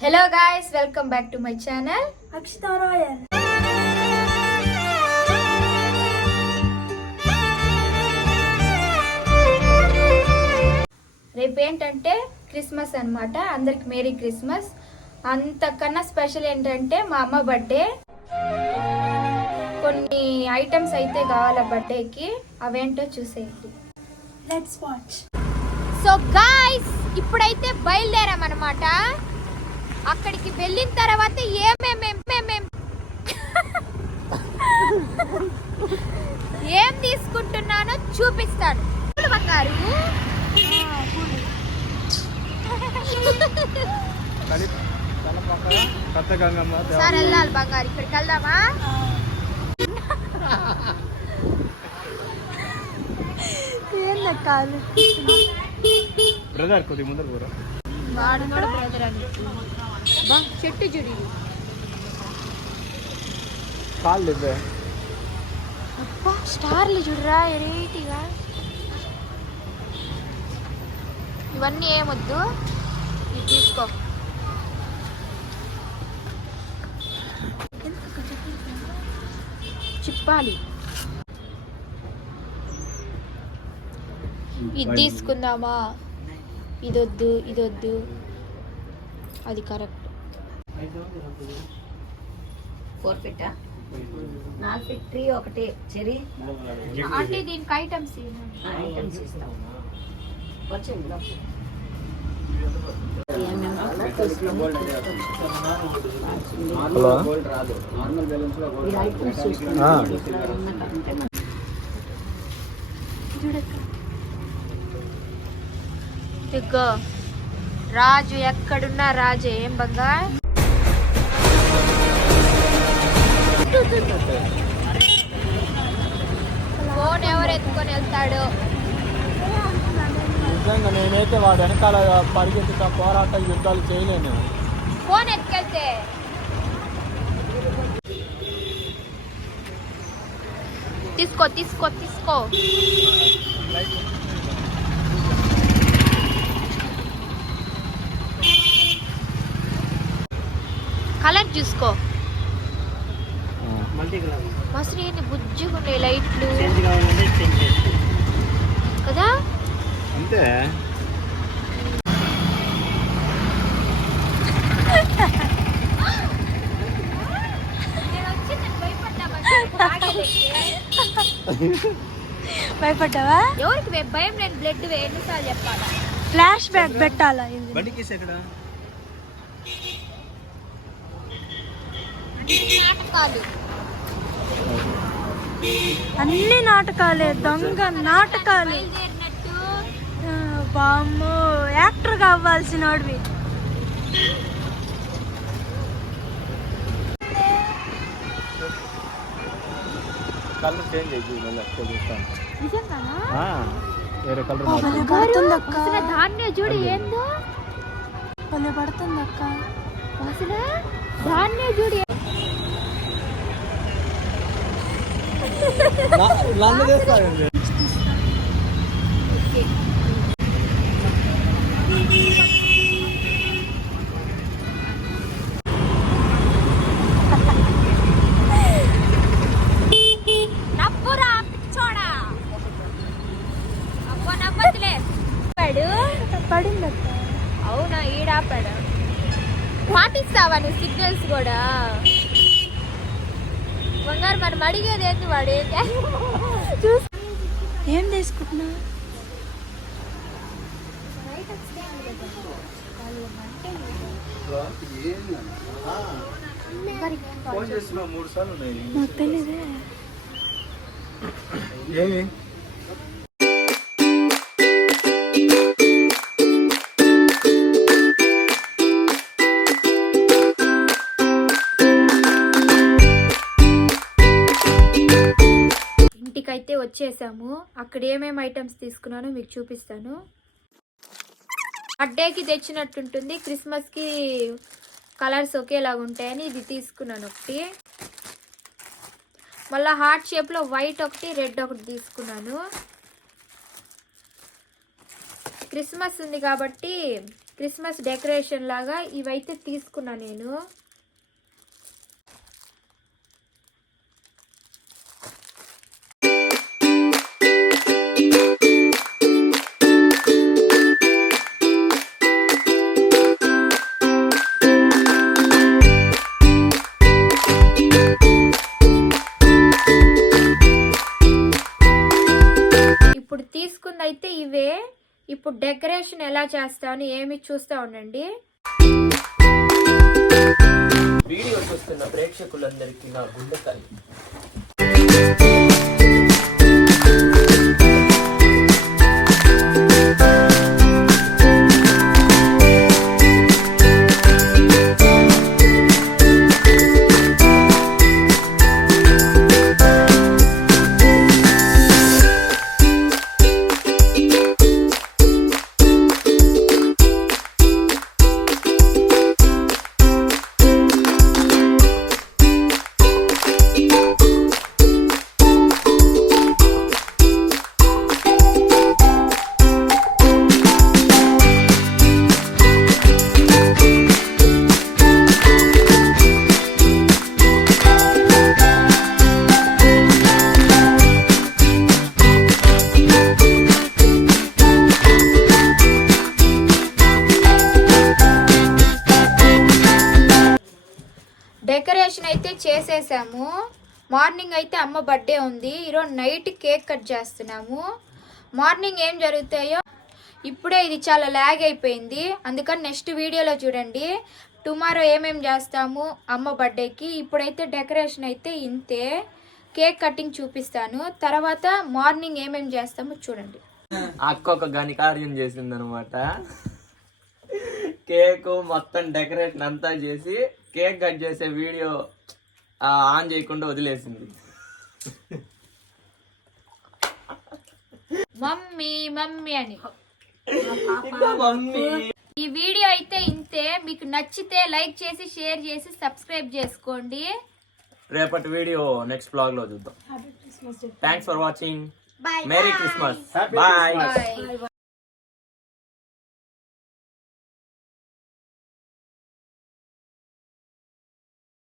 Hello guys welcome back to my channel Akshitha Royal రేపు ఏంటంటే Christmas అన్నమాట. అందరికి మేరీ క్రిస్మస్ అంతకన్నా స్పెషల్ ఏంటంటే మా అమ్మ బర్త్డే కొన్ని ఐటమ్స్ అయితే కావాలా బర్త్డేకి అవేంటో చూసేయండి. లెట్స్ వాచ్ సో గాయ్స్ ఇప్పుడైతే బయలుదేరామన్నమాట. అక్కడికి వెళ్ళిన తర్వాత ఏమేమేం ఏం తీసుకుంటున్నానో చూపిస్తాను. గంగమ్మ సార్ వెళ్ళాలి బంగారు. ఇక్కడికి వెళ్దామా? బ్రదర్ కొద్ది ముందర కూర వాడు కూడా బ్రదర్ అని. బా చెట్టు చూడు. కాళ్ళు ఇవ్వే. అబ్బా స్టార్లు చూడరా ఎరేటిగా ఇవన్నీ ఏమొద్దు? ఇది తీసుకో. చిప్పాలి. ఇది తీసుకుందామా? ఇదొద్దు ఇదొద్దు. అది కరెక్ట్. ఫోర్ ఫిట్టా నాలుగు ఫిట్ త్రీ ఒకటి చెరి అంటే దీనికి ఐటమ్స్ ఐటమ్స్ ఇస్తాం. వచ్చింది హలో? ఇదిగో రాజు ఎక్కడున్నా రాజే ఏం బంగా ఫోన్ ఎవరు ఎత్తుకొని వెళ్తాడు? నిజంగా నేనైతే వాడు వెనకాల పరిగెత్తుతా పోరాట యుద్ధాలు చేయలేను. ఫోన్ ఎత్తుకెళ్తే? తీసుకో తీసుకో తీసుకో. కలర్ చూసుకో. మసలు ఏంది బుజ్జిగుండే లైట్లు. కదా? అంతే. భయపడ్డావా? ఎవరికి వే- భయం లేని బ్లడ్ ఎన్నిసార్లు చెప్పాలా? ఫ్లాష్ బ్యాక్ పెట్టాలా ఇది? బండికి ఎక్కడ? నాటకాలు అన్ని నాటకాలే దొంగ నాటకాలు. వామ్మో యాక్టర్ కావాల్సిన వాడివి కలర్ చేంజ్ అయ్యి మళ్ళీ అక్కడ చూస్తాను. నిజంగానా? ఆ, వేరే కలర్ భలే పడుతుంది అక్క అసలు ధాన్య చూడు ఏందో. పడుతుంది అక్క అసలు ధాన్య చూడు నన్ను చేస్తారండి. అవునా ఈడాపాడు పాటిస్తావా నువ్వు సిగ్నల్స్ కూడా? బంగారు మనం అడిగేది ఏంది వాడు? ఏం చే- చూసి ఏం తీసుకుంటున్నా నాకు తెలియదే ఏమి? చేసాము అక్కడ ఏమేమి ఐటమ్స్ తీసుకున్నానో మీకు చూపిస్తాను. బర్త్డేకి తెచ్చినట్టుంటుంది. క్రిస్మస్కి కలర్స్ ఒకేలాగా ఉంటాయని ఇది తీసుకున్నాను ఒకటి. మళ్ళీ హార్ట్ షేప్లో వైట్ ఒకటి రెడ్ ఒకటి తీసుకున్నాను. క్రిస్మస్ ఉంది కాబట్టి క్రిస్మస్ డెకరేషన్ లాగా ఇవైతే తీసుకున్నా నేను. ఇప్పుడు డెకరేషన్ ఎలా చేస్తాను ఏమి చూస్తా ఉండండి. వీడియో చూస్తున్న ప్రేక్షకులందరికీ నా గుండెకాయ చేసాము. మార్నింగ్ అయితే అమ్మ బర్త్డే ఉంది. ఈరోజు నైట్ కేక్ కట్ చేస్తున్నాము. మార్నింగ్ ఏం జరుగుతాయో ఇప్పుడే ఇది చాలా లాగ్ అయిపోయింది. అందుకని నెక్స్ట్ వీడియోలో చూడండి. టుమారో ఏమేం చేస్తాము అమ్మ బర్త్డేకి? ఇప్పుడైతే డెకరేషన్ అయితే ఇంతే. కేక్ కటింగ్ చూపిస్తాను. తర్వాత మార్నింగ్ ఏమేం చేస్తామో చూడండి. అక్క ఒక గని కార్యం చేసిందనమాట. కేక్ మొత్తం డెకరేషన్ అంతా చేసి కేక్ కట్ చేసే వీడియో ఆన్ చేయకుండా వదిలేసింది. మమ్మీ మమ్మీ అని. మమ్మీ. ఈ వీడియో అయితే ఇంతే. మీకు నచ్చితే లైక్ చేసి షేర్ చేసి సబ్స్క్రైబ్ చేసుకోండి. రేపటి వీడియో నెక్స్ట్ బ్లాగ్లో చూద్దాం thanks for watching merry Christmas bye